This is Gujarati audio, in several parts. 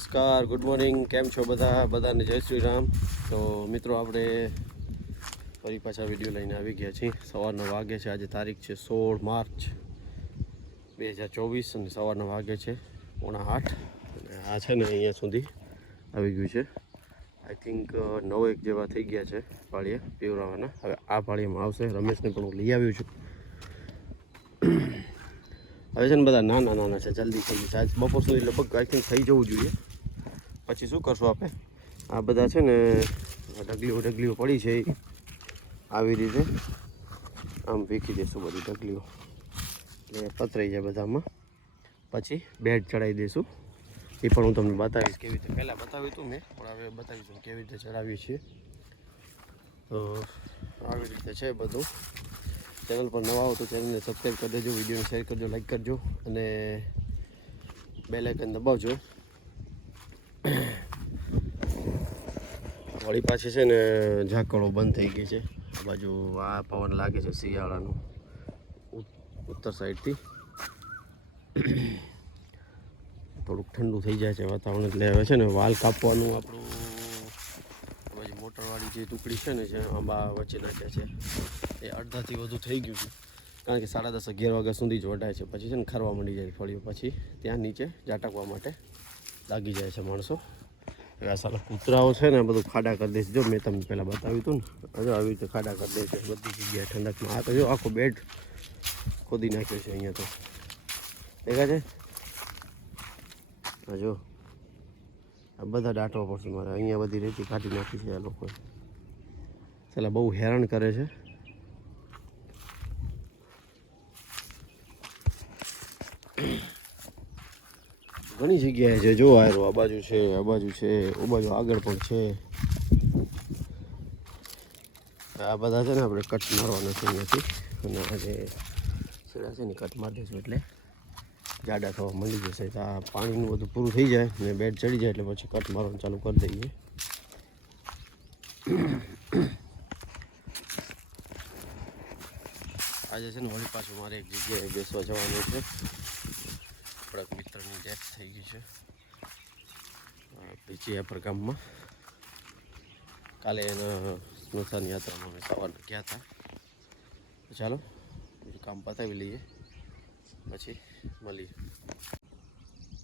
નમસ્કાર ગુડ મોર્નિંગ કેમ છો બધા? બધાને જય શ્રી રામ. તો મિત્રો, આપણે ફરી પાછા વીડિયો લઈને આવી ગયા છીએ. સવારના વાગે છે, આજે તારીખ છે સોળ માર્ચ બે હજાર ચોવીસ અને સવારના વાગે છે પોણા આઠ. અને આ છે ને અહીંયા સુધી આવી ગયું છે. આઈ થિંક નવ એક જેવા થઈ ગયા છે પાળીએ પીવરાવાના. હવે આ પાળીમાં આવશે. રમેશને પણ હું લઈ આવ્યું છું. હવે છે ને બધા નાના નાના છે. જલ્દી આજ બપોર સુધી લગભગ આઈ થિંક થઈ જવું જોઈએ. પછી શું કરશું આપણે? આ બધા છે ને ઢગલીઓ ડગલીઓ પડી છે. આવી રીતે આમ વીખી દઈશું બધી ઢગલીઓ એટલે પતરાઈ જાય બધામાં. પછી બેડ ચડાવી દઈશું એ પણ હું તમને બતાવીશ કેવી રીતે. પહેલાં બતાવ્યું હતું મેં, પણ હવે બતાવીશું કેવી રીતે ચડાવીએ છીએ. તો આવી રીતે છે બધું. ચેનલ પર નવા હો તો ચેનલને સબસ્ક્રાઈબ કરી દેજો, વિડીયોને શેર કરજો, લાઈક કરજો અને બેલાઇકન દબાવજો. વળી પાછી છે ને ઝાકળો બંધ થઈ ગઈ છે. આ બાજુ આ પવન લાગે છે શિયાળાનું. ઉત્તર સાઈડથી. થોડુંક ઠંડુ થઈ જાય છે વાતાવરણ એટલે હવે છે ને વાલ કાપવાનું આપણું બાજુ મોટરવાળી જે ટુકડી છે ને જે આંબા વચ્ચે નાખ્યા છે, એ અડધાથી વધુ થઈ ગયું છે. કારણ કે સાડા દસ અગિયાર વાગ્યા સુધી જ વઢાય છે. પછી છે ને ખરવા મળી જાય ફળીઓ. પછી ત્યાં નીચે ઝાટકવા માટે લાગી જાય છે માણસો. આ સાલા કૂતરાઓ છે ને બધું ખાડા કરી દેશે જો મેં તમને પહેલાં બતાવ્યું હતું ને હજુ આવી રીતે ખાડા કરી દેશે બધી જગ્યાએ ઠંડકમાં. આ તો આખો બેડ ખોદી નાખ્યો છે અહીંયા તો. દેખા છે? હા આ બધા દાટવા પડશે મારે. અહીંયા બધી રેતી કાઢી નાખી છે આ લોકોએ. ચાલા બહુ હેરાન કરે છે. ઘણી જગ્યાએ છે જો આયરો, આ બાજુ છે, આ બાજુ છે આ બાજુ આગળ પણ છે. આ બધા છે ને આપણે કટ મારવાના છે અહીંયાથી. અને આ જે કટ મારી દઈશું એટલે જાડા થવા મળી જશે. તો આ પાણીનું બધું પૂરું થઈ જાય ને બેડ ચડી જાય એટલે પછી કટ મારવાનું ચાલુ કરી દઈએ. આજે છે ને વળી પાછું મારે એક જગ્યાએ બેસવા જવાનું છે. આપણા મિત્રની ડેથ થઈ ગઈ છે. પીચીયાપર ગામમાં. કાલે એના સ્મશાન યાત્રામાં અમે સવારના ગયા હતા. ચાલો, બીજું કામ પતાવી લઈએ. પછી મળીએ.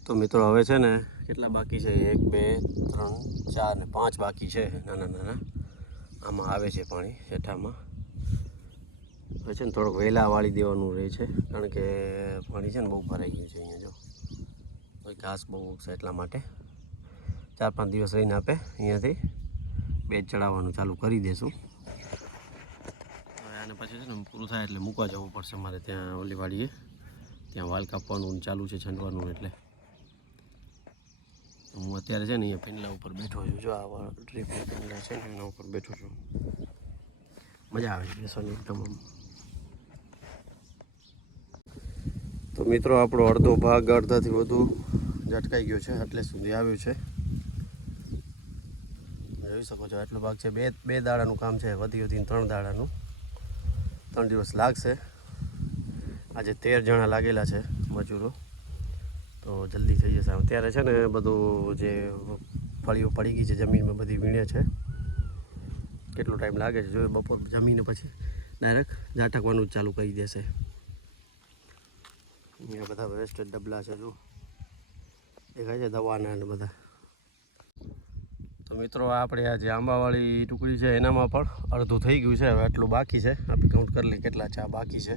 તો મિત્રો, હવે છે ને કેટલા બાકી છે? એક, બે, ત્રણ, ચાર ને પાંચ બાકી છે. નાના નાના. આમાં આવે છે પાણી હેઠામાં. હવે છે ને થોડોક વહેલા વાળી દેવાનું રહે છે. કારણ કે પાણી છે ને બહુ ભરાઈ ગયું છે અહીંયા, જો. કોઈ ઘાસ બહુ ઉગશે એટલા માટે. ચાર પાંચ દિવસ રહીને આપે. અહીંયાથી બેચ ચડાવવાનું ચાલુ કરી દેશું. હવે આને પછી છે ને પૂરું થાય એટલે મૂકવા જવું પડશે મારે ત્યાં ઓલીવાડીએ. ત્યાં વાલ કાપવાનું ચાલુ છે છંડવાનું એટલે. હું અત્યારે છે ને અહીંયા પિંડલા ઉપર બેઠો છું. જો આ ટ્રીપ પિંડલા છે ને એના ઉપર બેઠો છું. મજા આવે છે બેસવાની એકદમ આમ તો મિત્રો, આપણો અડધો ભાગ અડધાથી વધુ ઝટકાઈ ગયો છે, એટલે સુધી આવ્યું છે. જોઈ શકો છો, આટલો ભાગ છે. બે બે દાડાનું કામ છે. વધી વધીને ત્રણ દાડાનું. ત્રણ દિવસ લાગશે. આજે તેર જણા લાગેલા છે મજૂરો. તો જલ્દી થઈ જશે. અત્યારે છે ને બધું જે ફળીઓ પડી ગઈ છે, જમીનમાં બધી વીણે છે. કેટલો ટાઈમ લાગે છે? જો બપોર જમીને પછી ડાયરેક્ટ ઝાટકવાનું ચાલુ કરી દેશે. અહીંયા બધા વેસ્ટેડ ડબલા છે જો દેખાય છે દવાના અને બધા. તો મિત્રો આપણે આ જે આંબાવાળી ટુકડી છે, એનામાં પણ અડધું થઈ ગયું છે. હવે આટલું બાકી છે. આપણે કાઉન્ટ કરી લઈએ કેટલા ચા બાકી છે.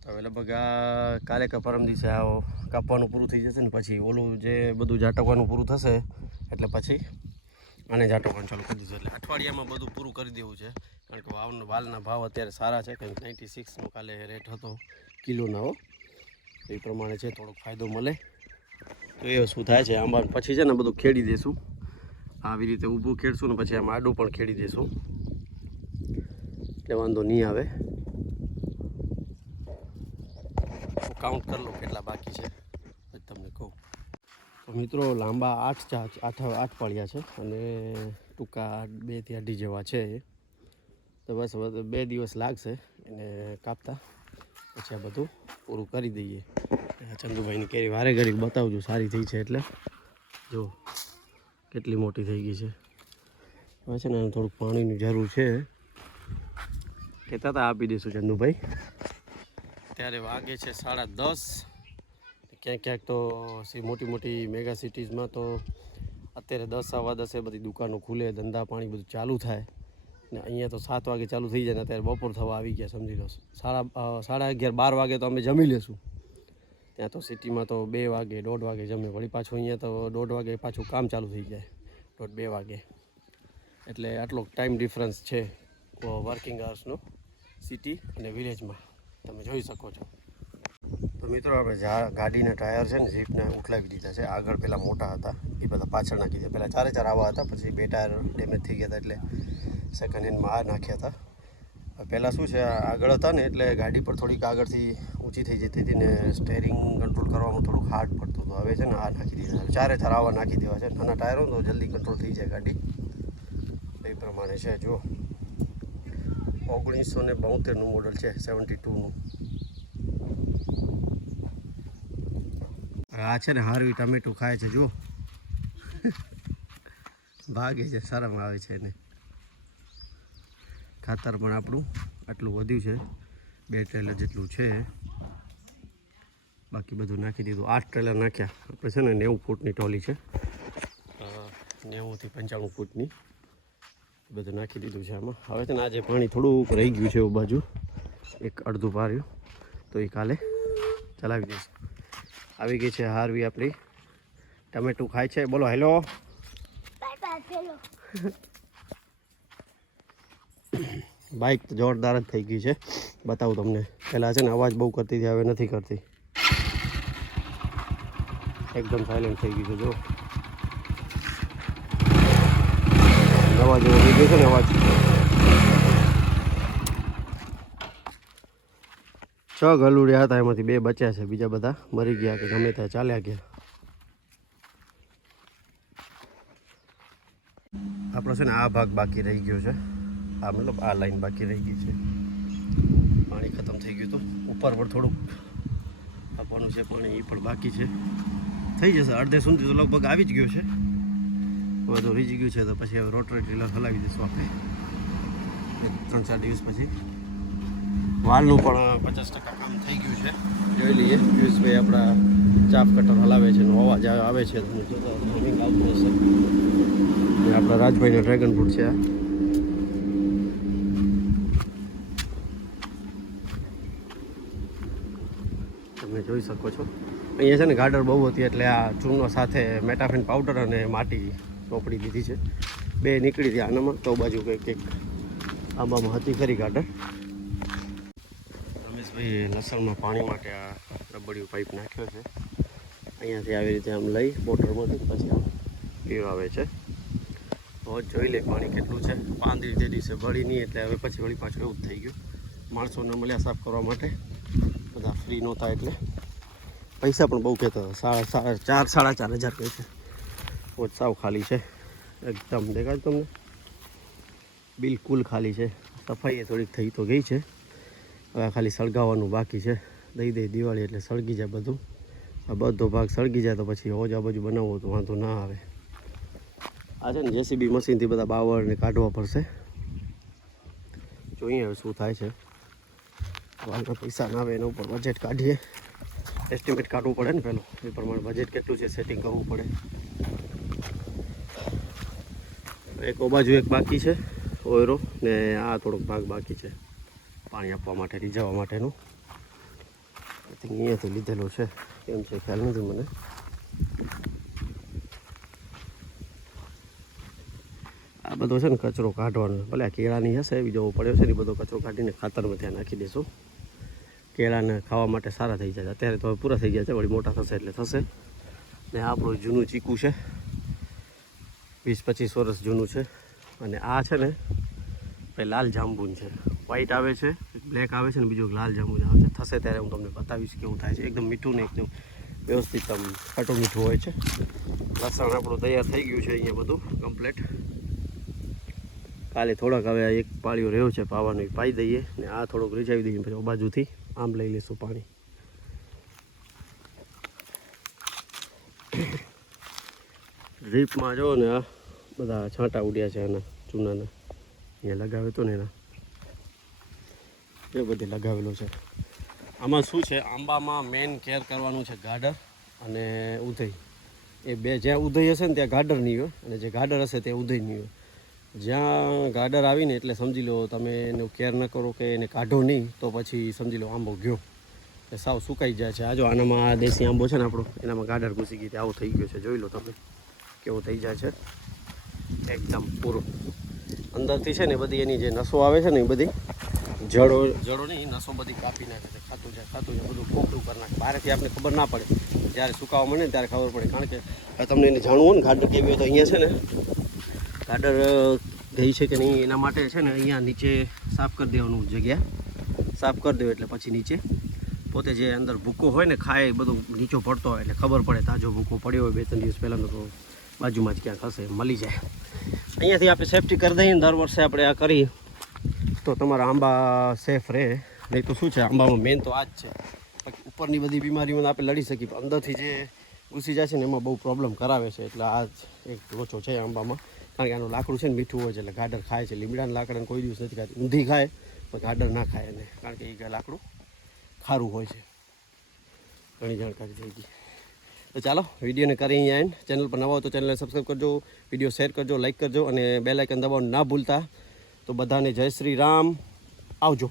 તો હવે લગભગ આ કાલે કે પરમ દિવસે આ કાપવાનું પૂરું થઈ જશે ને, પછી ઓલું જે બધું ઝાટકવાનું પૂરું થશે, એટલે પછી આને ઝાટકવાનું ચાલુ કરી દીધું એટલે અઠવાડિયામાં બધું પૂરું કરી દેવું છે. કારણ કે વાવનો વાલના ભાવ અત્યારે સારા છે કંઈક નાઇન્ટી સિક્સનો કાલે રેટ હતો. કિલોના હો. એ પ્રમાણે છે, થોડોક ફાયદો મળે. તો એ શું થાય છે, આંબા પછી છે ને બધું ખેડી દેશું. આવી રીતે ઊભું ખેડશું ને પછી આમ આડું પણ ખેડી દેશું. એટલે વાંધો નહીં આવે. કાઉન્ટ કરી લો કેટલા બાકી છે. તમને કહું. તો મિત્રો, લાંબા આઠ ચાર આઠ આઠ પાળ્યા છે અને ટૂંકા બેથી અઢી જેવા છે તો બસ બે દિવસ લાગશે એને કાપતા. પછી આ બધું પૂરું કરી દઈએ. ચંદુભાઈની કેરી વારે ઘડી બતાવજો, સારી થઈ છે એટલે. જો, કેટલી મોટી થઈ ગઈ છે. હવે છે ને થોડુંક પાણીની જરૂર છે. કહેતા હતા, આપી દઈશું ચંદુભાઈ. ત્યારે વાગે છે સાડા દસ. ક્યાંક ક્યાંક તો મોટી મોટી મેગા સિટીઝમાં તો અત્યારે દસ સવા દસે બધી દુકાનો ખુલે, ધંધા પાણી બધું ચાલુ થાય. ને અહીંયા તો સાત વાગે ચાલુ થઈ જાય ને અત્યારે બપોર થવા આવી ગયા, સમજી લો. સાડા સાડા અગિયાર, બાર વાગે તો અમે જમી લેશું. ત્યાં તો સિટીમાં તો બે વાગે, દોઢ વાગે જમે. વળી પાછું અહીંયા તો દોઢ વાગે પાછું કામ ચાલુ થઈ જાય. દોઢ, બે વાગે. એટલે આટલો ટાઈમ ડિફરન્સ છે વર્કિંગ અવર્સનો સિટી અને વિલેજમાં તમે જોઈ શકો છો. તો મિત્રો, આપણે ગાડીના ટાયર છે ને જીપને ઉઠલાવી દીધા છે. આગળ પહેલાં મોટા હતા. એ બધા પાછળ નાખી દીધા. પહેલાં ચારે ચાર આવા હતા, પછી બે ટાયર ડેમેજ થઈ ગયા હતા એટલે સેકન્ડ હેન્ડમાં આ નાખ્યા હતા. પહેલાં શું છે આગળ હતા ને, એટલે ગાડી પર થોડીક આગળથી ઊંચી થઈ જતી હતી ને સ્ટેરિંગ કંટ્રોલ કરવામાં થોડુંક હાર્ડ પડતું હતું. હવે છે ને આ નાખી દીધા. ચારે ચાર આવા નાખી દેવા છે. નાના ટાયરો તો જલ્દી કંટ્રોલ થઈ જાય ગાડી. એ પ્રમાણે છે, જો. ઓગણીસો ને બોતેરનું મોડલ છે સેવન્ટી ટુનું આ છે ને હારવી ટમેટું ખાય છે, જો. ભાગે છે, શરમ આવે છે એને. ખાતર પણ આપણું આટલું વધ્યું છે. બે ટ્રેલર જેટલું છે. બાકી બધું નાખી દીધું. આઠ ટ્રેલર નાખ્યા. આપણે છે ને નેવું ફૂટની ટોલી છે. નેવુંથી પંચાણું ફૂટની. બધું નાખી દીધું છે આમાં. હવે છે ને આજે પાણી થોડુંક રહી ગયું છે એવું બાજુ. એક અડધું પાર્યું. તો એ કાલે ચલાવી દઈશું. આવી ગઈ છે હારવી આપણી. ટમેટું ખાય છે. બોલો હેલો. બાઇક તો જોરદાર જ થઈ ગઈ છે. બતાવું તમને. પહેલાં છે ને અવાજ બહુ કરતી હતી, હવે નથી કરતી. એકદમ સાયલેન્ટ થઈ ગયું છે જો અવાજ થઈ ગયો છે ને અવાજ. છ ગલુડિયા હતા, એમાંથી બે બચ્યા છે, બીજા બધા મરી ગયા કે ગમે ત્યાં ચાલ્યા ગયા. આપણો છે ને આ ભાગ બાકી રહી ગયો છે. આ મતલબ આ લાઈન બાકી રહી ગઈ છે. પાણી ખતમ થઈ ગયું હતું ઉપર પર થોડુંક આપવાનું છે, પાણી એ પણ બાકી છે. થઈ જશે, અડધે સુધી તો લગભગ આવી જ ગયું છે. બધું રીજી ગયું છે, તો પછી હવે રોટરી ડ્રીલર હલાવી દઈશું આપણે. ત્રણ, ચાર દિવસ પછી. વાલનું પણ પચાસ ટકા કામ થઈ ગયું છે. જોઈ લઈએ, પિયુષભાઈ આપણા ચાપ કટર હલાવે છે, એનો અવાજ આવે છે. અને આપણા રાજભાઈનો ડ્રેગન ફ્રૂટ છે આ. જોઈ શકો છો. અહીંયા છે ને ગાડર બહુ હતી એટલે આ ચૂનો સાથે મેટાફિન પાવડર અને માટી ચોપડી દીધી છે. બે નીકળી હતી આનામાં, તો બાજુ કંઈક કંઈક આંબામાં હતી ખરી ગાડર રમેશભાઈ લસણમાં પાણી માટે આ રબડિયું પાઇપ નાખ્યો છે. અહીંયાથી આવી રીતે આમ લઈ મોટરમાંથી પછી આમ પીવાવે છે. તો જોઈ લે પાણી કેટલું છે. પાંદડી તે દિવસે ભળી નહીં, એટલે હવે પછી વળી પાછું એવું જ થઈ ગયું. માણસોને મળ્યા સાફ કરવા માટે. બધા ફ્રી નહોતા એટલે પૈસા પણ બહુ કહેતા હતા સાડા સાડા ચાર સાડા ચાર હજાર છે. પોચ સાવ ખાલી છે. એકદમ દેખાય તમને? બિલકુલ ખાલી છે. સફાઈ થોડીક થઈ તો ગઈ છે. હવે ખાલી સળગાવવાનું બાકી છે. દઈ દઈ દિવાળી એટલે સળગી જાય બધું. આ બધો ભાગ સળગી જાય તો પછી હોજ આ બાજુ બનાવવો તો વાંધો ના આવે. આ છે ને જેસીબી મશીનથી બધા બાવળને કાઢવા પડશે. જોઈએ શું થાય છે. વાલના પૈસા ના આવે એના ઉપર બજેટ કાઢીએ. એસ્ટિમેટ કાઢવું પડે ને પહેલું એ પ્રમાણે બજેટ કેટલું છે સેટિંગ કરવું પડે. એક બાજુ એક બાકી છે, ઓયરો, ને આ થોડોક ભાગ બાકી છે, પાણી આપવા માટે રીઝવવા માટેનું. આઈ થિંક અહીંયાથી લીધેલું છે. કેમ છે, ખ્યાલ નથી મને. આ બધો છે ને કચરો કાઢવાનો. ભલે આ કેળાની હશે, બીજો પડ્યો છે ને બધો કચરો કાઢીને ખાતરમાં ત્યાં નાખી દઈશું કેળાને ખાવા માટે સારા થઈ જાય. અત્યારે તો પૂરા થઈ ગયા છે, વળી મોટા થશે એટલે થશે. ને આપણું જૂનું ચીકુ છે. વીસ પચીસ વર્ષ જૂનું છે. અને આ છે ને, એ લાલ જાંબુન છે. વ્હાઈટ આવે છે બ્લેક આવે છે ને બીજું લાલ જાંબુન આવે છે. થશે ત્યારે હું તમને બતાવીશ કેવું થાય છે. એકદમ મીઠું ને એકદમ વ્યવસ્થિત આમ ખાટું મીઠું હોય છે. લસણ આપણું તૈયાર થઈ ગયું છે અહીંયા બધું કમ્પ્લેટ કાલે થોડાક હવે એક પાળીઓ રહ્યો છે પાવાનું પાઈ દઈએ ને આ થોડુંક રીઝાવી દઈએ પછી બાજુથી. આમ લઈ લઈશું પાણી. રીપમાં જો ને આ બધા છાંટા ઉડ્યા છે એના, ચૂનાના. અહીંયા લગાવ્યો હતો ને એના. એ બધી લગાવેલું છે. આમાં શું છે? આંબામાં મેઇન કેર કરવાનું છે ગાડર અને ઉધઈ. એ બે જ્યાં ઉધઈ હશે ને ત્યાં ગાડર નહીં હોય. અને જે ગાડર હશે ત્યાં ઉધઈ નહીં હોય. જ્યાં ગાડર આવીને એટલે સમજી લો તમે એનું કેર ન કરો કે એને કાઢો નહીં, તો પછી સમજી લો આંબો ગયો. એ સાવ સુકાઈ જાય છે. આ જો આનામાં આ દેશી આંબો છે ને આપણો, એનામાં ગાડર ઘૂસી ગઈ આવો થઈ ગયો છે. જોઈ લો તમે કેવો થઈ જાય છે. એકદમ પૂરો. અંદરથી છે ને બધી એની જે નસો આવે છે ને એ બધી જડો જડો નહીં, નસો બધી કાપી નાખે છે. ખાતું જાય ખાતું જાય બધું ખોખલું કરી નાખે. બહારથી આપણે ખબર ના પડે. જ્યારે સુકાવા મળે ત્યારે ખબર પડે. કારણ કે તમને એને જાણવું હોય ને ગાડર કેવી હોય તો અહીંયા છે ને ગાડર ગઈ છે કે નહીં એના માટે છે ને અહીંયા નીચે સાફ કરી દેવાનું જગ્યા. સાફ કરી દેવું એટલે પછી નીચે. પોતે જે અંદર ભૂકો હોય ને ખાય એ બધું નીચો પડતો હોય એટલે ખબર પડે તાજો ભૂકો પડ્યો હોય બે ત્રણ દિવસ પહેલાં તો બાજુમાં જ ક્યાંક હશે, મળી જાય. અહીંયાથી આપણે સેફટી કરી દઈએ દર વર્ષે આપણે આ કરી. તો તમારા આંબા સેફ રહે. નહીં તો શું છે, આંબામાં મેન તો આ જ છે. બાકી ઉપરની બધી બીમારીઓને આપણે લડી શકીએ અંદરથી જે ઘૂસી જાય છે ને એમાં બહુ પ્રોબ્લેમ કરાવે છે, એટલે આ જ. એક લોચો છે આંબામાં. કારણ કે આનું લાકડું છે ને મીઠું હોય છે એટલે ગાડર ખાય છે. લીમડાના લાકડાને કોઈ દિવસ નથી ખાતી. ઊંધી ખાય, પણ ગાડર ના ખાય એને. કારણ કે એ લાકડું ખારું હોય છે. ઘણી જાણકારી થઈ ગઈ. તો ચાલો, વિડીયોને કરી અહીંયા એન્ડ ચેનલ પર નવા હોય તો ચેનલને સબસ્ક્રાઈબ કરજો, વીડિયો શેર કરજો લાઈક કરજો અને બે લાઇકન દબાવવાનું ના ભૂલતા. તો બધાને જય શ્રી રામ. આવજો.